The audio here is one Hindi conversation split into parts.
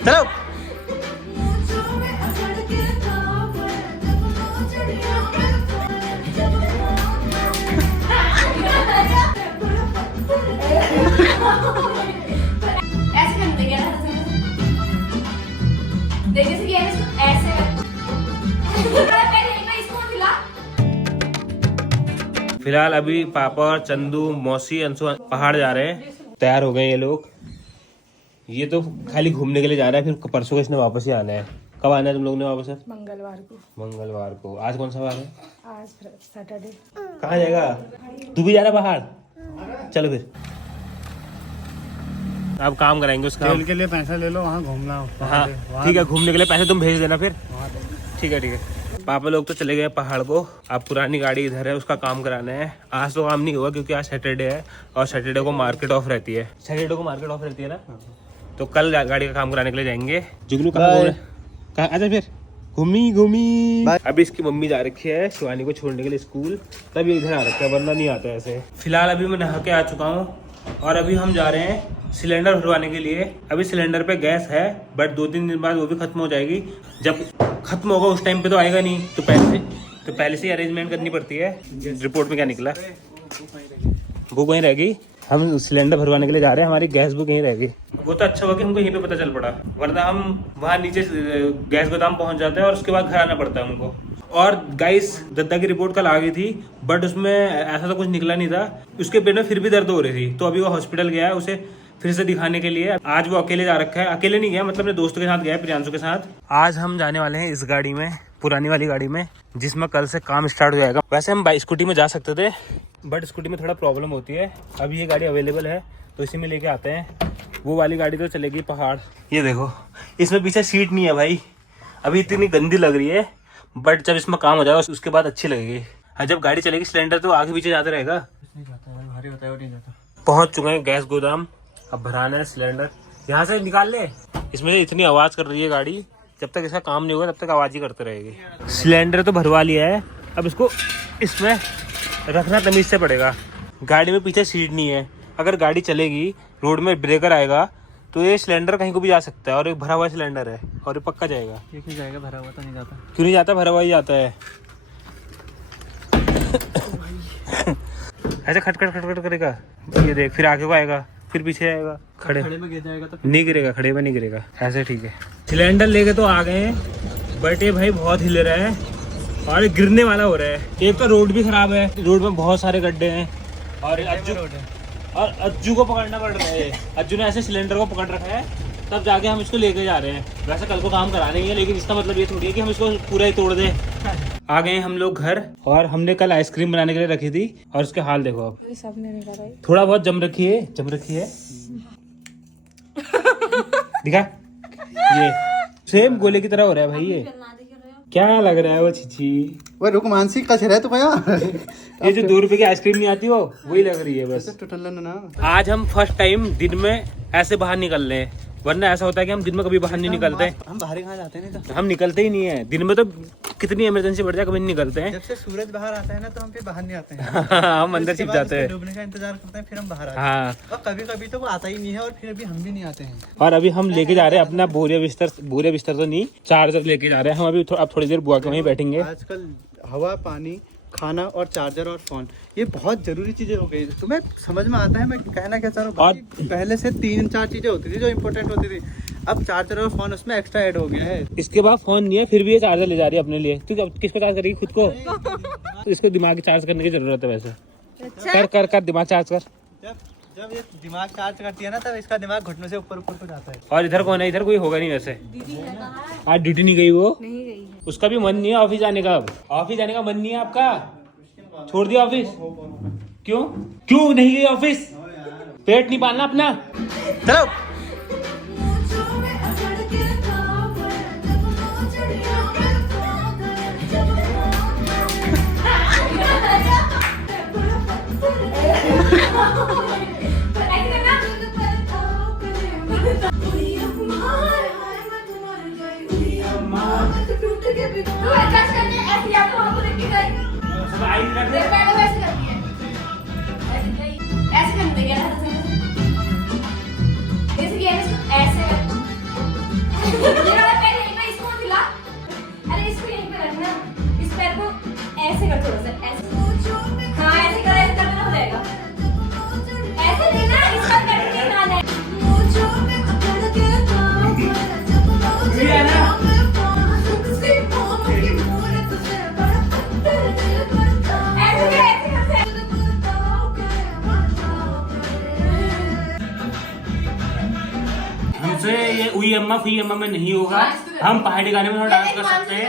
चलो। ऐसे करते क्या देखिए कि ऐसे इसको खिला। फिलहाल अभी पापा और चंदू मौसी अंशु पहाड़ जा रहे हैं। तैयार हो गए ये लोग। ये तो खाली घूमने के लिए जा रहा है, फिर परसों को इसने वापस ही आना है। कब आना है तुम लोग ने वापस? मंगलवार को। मंगलवार को। आज कौन सा वार है? आज सैटरडे। कहाँ जाएगा? तू भी जा रहा पहाड़? चलो फिर अब काम कराएंगे उसका। तेल के लिए पैसा ले लो, वहाँ घूमना। हाँ ठीक है, घूमने के लिए पैसे तुम भेज देना फिर। ठीक है ठीक है। पापा लोग तो चले गए पहाड़ को। अब पुरानी गाड़ी इधर है, उसका काम कराना है। आज तो काम नहीं हुआ क्योंकि आज सैटरडे है और सैटरडे को मार्केट ऑफ रहती है। सैटरडे को मार्केट ऑफ रहती है ना, तो कल गाड़ी का काम कराने के लिए जाएंगे। जुगनू कहाँ? आजा फिर घूमी। अभी इसकी मम्मी जा रखी है शिवानी को छोड़ने के लिए स्कूल, तब ये इधर आ रखा है, वरना नहीं आता ऐसे। फिलहाल अभी मैं नहा के आ चुका हूँ और अभी हम जा रहे हैं सिलेंडर भरवाने के लिए। अभी सिलेंडर पे गैस है, बट 2-3 दिन बाद वो भी खत्म हो जाएगी। जब खत्म होगा उस टाइम पे तो आएगा नहीं, तो पहले से ही अरेंजमेंट करनी पड़ती है। रिपोर्ट में क्या निकला? बुक वहीं रहेगी। हम सिलेंडर भरवाने के लिए जा रहे हैं, हमारी गैस बुक यहीं रहेगी। वो तो अच्छा हुआ कि हमको यहीं पे पता चल पड़ा, वरना हम वहाँ नीचे गैस गोदाम पहुँच जाते हैं और उसके बाद घर आना पड़ता है हमको। और गाइस दद्दा की रिपोर्ट कल आ गई थी, बट उसमें ऐसा तो कुछ निकला नहीं था। उसके पेट में फिर भी दर्द हो रही थी, तो अभी वो हॉस्पिटल गया है उसे फिर से दिखाने के लिए। आज वो अकेले जा रखा है। अकेले नहीं गया, मतलब अपने दोस्तों के साथ गया है, प्रियांशु के साथ। आज हम जाने वाले हैं इस गाड़ी में, पुरानी वाली गाड़ी में, जिसमें कल से काम स्टार्ट हो जाएगा। वैसे हम स्कूटी में जा सकते थे, बट स्कूटी में थोड़ा प्रॉब्लम होती है। अभी ये गाड़ी अवेलेबल है तो इसी में लेके आते हैं। वो वाली गाड़ी तो चलेगी पहाड़। ये देखो, इसमें पीछे सीट नहीं है भाई, अभी इतनी गंदी लग रही है, बट जब इसमें काम हो जाएगा उसके बाद अच्छी लगेगी। हाँ, जब गाड़ी चलेगी सिलेंडर तो आगे पीछे जाता रहेगा। भारी होता है, वो नहीं जाता। पहुंच चुके हैं गैस गोदाम, अब भराना है सिलेंडर। यहाँ से निकाल ले। इसमें से इतनी आवाज़ कर रही है गाड़ी, जब तक इसका काम नहीं होगा तब तक आवाज़ ही करते रहेगी। सिलेंडर तो भरवा लिया है, अब इसको इसमें रखना तमीज़ से पड़ेगा। गाड़ी में पीछे सीट नहीं है, अगर गाड़ी चलेगी, रोड में ब्रेकर आएगा तो ये सिलेंडर कहीं को भी जा सकता है। और एक भरा हुआ सिलेंडर है और ये पक्का जाएगा। ये क्यों जाएगा? भरा हुआ तो नहीं जाता। क्यों नहीं जाता? भरा हुआ ही जाता है। ऐसे खट खट खट खट करेगा, ये देख, फिर आगे को आएगा, फिर पीछे आएगा। खड़े में गिर जाएगा तो नहीं गिरेगा, खड़े में नहीं गिरेगा। ऐसे ठीक है। सिलेंडर लेके तो आ गए हैं, बट ये भाई बहुत हिल रहा है और गिरने वाला हो रहा है। एक तो रोड भी खराब है, रोड में बहुत सारे गड्ढे हैं और अज्जू को पकड़ना पड़ रहा है। अज्जू ने ऐसे सिलेंडर को पकड़ रखा है, तब जाके हम इसको लेके जा रहे हैं। वैसे कल को काम करा देंगे, लेकिन इसका मतलब ये थोड़ी है कि हम इसको पूरा ही तोड़ दें। आ गए हम लोग घर, और हमने कल आइसक्रीम बनाने के लिए रखी थी और उसके हाल देखो अब। सबने निकाला है। थोड़ा बहुत जम रखी है दिखा, ये सेम गोले की तरह हो रहा है भाई। ये क्या लग रहा है? वो छिछी, वो रुक मानसिक कच रहा है तो भैया। ये जो 2 रुपए की आइसक्रीम नहीं आती वो वही लग रही है बस। ना आज हम फर्स्ट टाइम दिन में ऐसे बाहर निकल रहे हैं, वरना ऐसा होता है कि हम दिन में कभी बाहर नहीं निकलते। हम बाहर कहाँ जाते हैं? नहीं तो हम निकलते ही नहीं है दिन में, तो कितनी इमरजेंसी बढ़ जाए कभी नहीं निकलते हैं। जब से सूरज बाहर आता है ना, तो हम फिर बाहर नहीं आते हैं। हम अंदर छिप जाते हैं, डूबने का इंतजार करते हैं, फिर हम बाहर आते हैं। हाँ। और कभी कभी तो वो आता ही नहीं है, और फिर अभी हम भी नहीं आते हैं। और अभी हम लेके जा रहे हैं अपना बोरिया बिस्तर तो नहीं, चार्जर लेके जा रहे हैं हम। अभी अब थोड़ी देर बुआ के वहीं बैठेंगे। आजकल हवा, पानी, खाना और चार्जर और फोन, ये बहुत जरूरी चीजें हो गई। तुम्हें समझ में आता है मैं कहना क्या चाह रहा हूँ? और पहले से 3-4 चीजें होती थी जो इम्पोर्टेंट होती थी, अब चार्जर और फोन उसमें एक्स्ट्रा ऐड हो गया है। इसके बाद फोन नहीं है, फिर भी ये चार्जर ले जा रही है अपने लिए। तू किसको चार्ज करेगी? खुद को। तो इसको दिमाग चार्ज करने की जरूरत है वैसे। कर दिमाग चार्ज कर। जब ये दिमाग चार्ज करती है ना, तब इसका दिमाग घुटनों से ऊपर ऊपर को जाता है। और इधर कौन है? इधर कोई होगा नहीं वैसे। आज ड्यूटी नहीं गई वो? नहीं गई है। उसका भी मन नहीं है ऑफिस जाने का। अब ऑफिस जाने का मन नहीं है आपका? छोड़ दिया ऑफिस? क्यों नहीं गई ऑफिस? पेट नहीं पालना अपना? चलो। ये उई अम्मा फी अम्मा में नहीं होगा। हाँ, इस पे हम पहाड़ी गाने में थोड़ा डांस कर मान सकते हैं।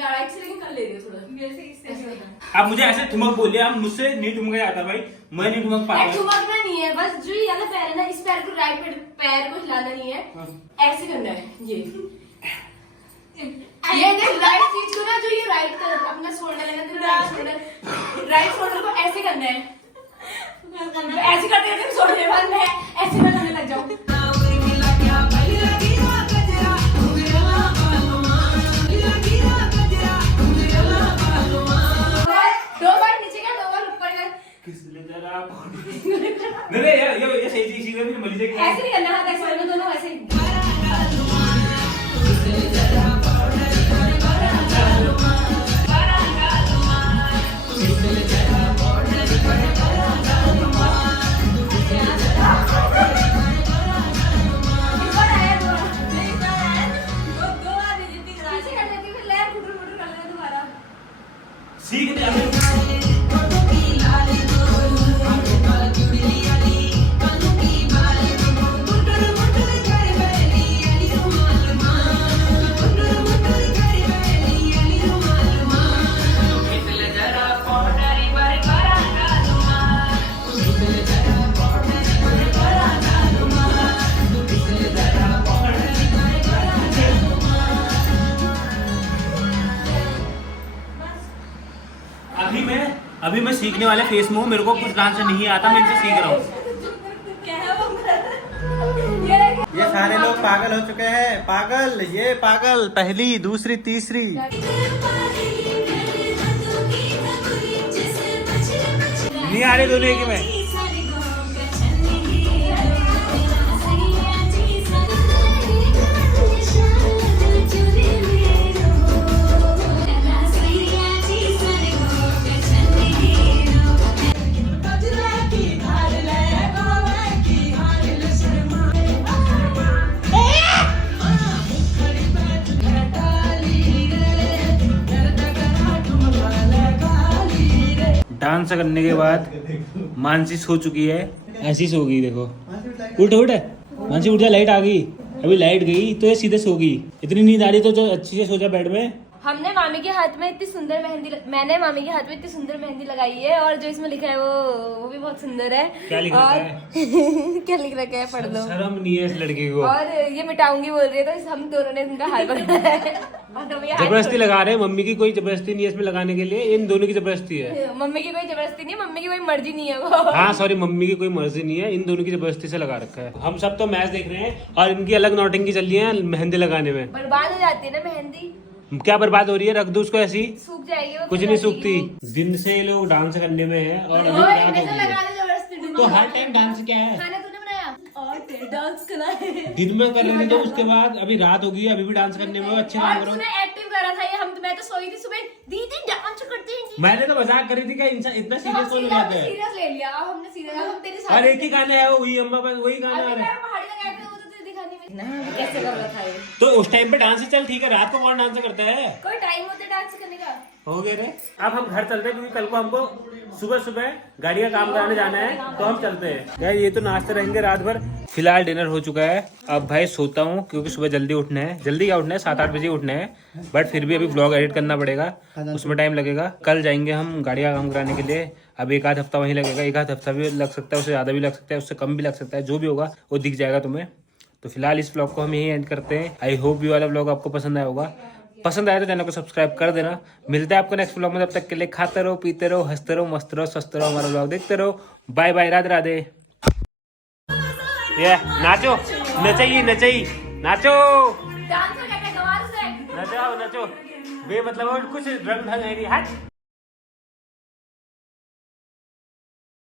राइट से लेकिन कर ले रही हो थोड़ा मेरे से इससे ऐसे होता है। आप मुझे ऐसे ठुमक बोलिए, आप मुझसे नहीं ठुमका जाता भाई, मैं नहीं ठुमक पाता। ठुमकना नहीं है, बस जो ये वाला पैर है ना, इस पैर को राइट पैर को हिलाना नहीं है, ऐसे करना है ये देख राइट चीज को ना, जो ये राइट तरफ अपना शोल्डर है ना, राइट शोल्डर को ऐसे करना है, ऐसे करते करते छोड़ने के बाद मैं ऐसे करने लग जाऊं। दो बार नीचे का, दो बार ऊपर का, नहीं ये सही चीज है, फिर मलिजे ऐसे नहीं करना, हाथ ऐसे करना, दोनों ऐसे ही। सीख दे अभी मैं सीखने वाले फेस में हूँ, मेरे को कुछ डांस नहीं आता, मैं इनसे सीख रहा हूँ। ये सारे लोग पागल हो चुके हैं, पागल, ये पागल, पहली दूसरी तीसरी। नहीं आ रहे दोनों एक ही में। डांस करने के बाद मानसी सो चुकी है, ऐसी सो गई देखो। उठ उठ मानसी उठ जा, लाइट आ गई, अभी लाइट गई तो ये सीधे सो गई। इतनी नींद आ रही तो जो अच्छी से सो जा बेड में। हमने मामी के हाथ में इतनी सुंदर मेहंदी मैंने मामी के हाथ में इतनी सुंदर मेहंदी लगाई है, और जो इसमें लिखा है वो भी बहुत सुंदर है। क्या लिख रखा है? क्या लिख रखा है, पढ़ दो। शर्म नहीं है इस लड़के को। और ये मिटाऊंगी बोल रही है, तो हम दोनों ने इनका हाथ पकड़ा है। जबरदस्ती लगा रहे हैं, मम्मी की कोई जबरदस्ती नहीं है इसमें लगाने के लिए, इन दोनों की जबरदस्ती है। मम्मी की कोई जबरदस्ती नहीं है, मम्मी की कोई मर्जी नहीं है वो। हाँ सॉरी, मम्मी की कोई मर्जी नहीं है, इन दोनों की जबरदस्ती से लगा रखा है। हम सब तो मैच देख रहे हैं और इनकी अलग नौटंकी चल रही है मेहंदी लगाने में। बर्बाद हो जाती है ना मेहंदी। क्या बर्बाद हो रही है? रख दो उसको ऐसी, सूख जाएगी वो, कुछ नहीं सूखती। दिन से ये लोग डांस करने में है और अभी रात हो गई है। तो हर टाइम डांस क्या है? खाना तूने बनाया और डांस करना है। दिन में कर रहे थे, उसके बाद अभी रात हो गई है, अभी भी डांस करने में हो। अच्छे काम करो। तूने एक्टिव करा था ये, मैं तो सोई थी सुबह, दीदी डांस करते हैं। मैंने तो मजाक करी थी कि इंसान इतना सीरियस कौन लेता है। सीरियस ले लिया हमने, सीरियस हम तेरे साथ। और एक ही गाना है, वही अम्मा बस वही गाना आ रहा है। पहाड़ी लगाए थे, वो तो तुझे दिखाने में कैसे कर रहा था ये। तो उस टाइम पे डांस ही चल ठीक है, रात को कौन डांस करता है? कोई टाइम होता है डांस करने का। हो गए रे। अब हम घर चलते हैं क्योंकि कल को हमको सुबह सुबह गाड़ी का काम कराने जाना है, तो हम चलते हैं यार। ये तो नाचते रहेंगे रात भर। फिलहाल डिनर हो चुका है, अब भाई सोता हूँ क्योंकि सुबह जल्दी उठना है। जल्दी क्या उठना है, 7-8 बजे उठना है, बट फिर भी अभी ब्लॉग एडिट करना पड़ेगा, उसमें टाइम लगेगा। कल जाएंगे हम गाड़ी का काम कराने के लिए। अब एक आध हफ्ता वहीं लगेगा, एक आध हफ्ता भी लग सकता है, उससे ज़्यादा भी लग सकता है, उससे कम भी लग सकता है, जो भी होगा वो दिख जाएगा तुम्हें। तो फिलहाल इस ब्लॉग को हम यहीं एंड करते हैं। आई होप ये वाला ब्लॉग आपको पसंद आया होगा। पसंद आया तो चैनल को सब्सक्राब कर देना। मिलते हैं आपको नेक्स्ट ब्लॉग में, तब तक के लिए खाते रहो, पीते रहो, हंसते रहो, मस्त रहो, स्वस्थ रहो, हमारा ब्लॉग देखते रहो। Bye bye, Radhe Radhe. ये नाचो, नचाइए नचाइए, नाचो डांस करके कमाल से नचाओ नचो, बे मतलब कुछ रंग ढंग है नहीं। हट।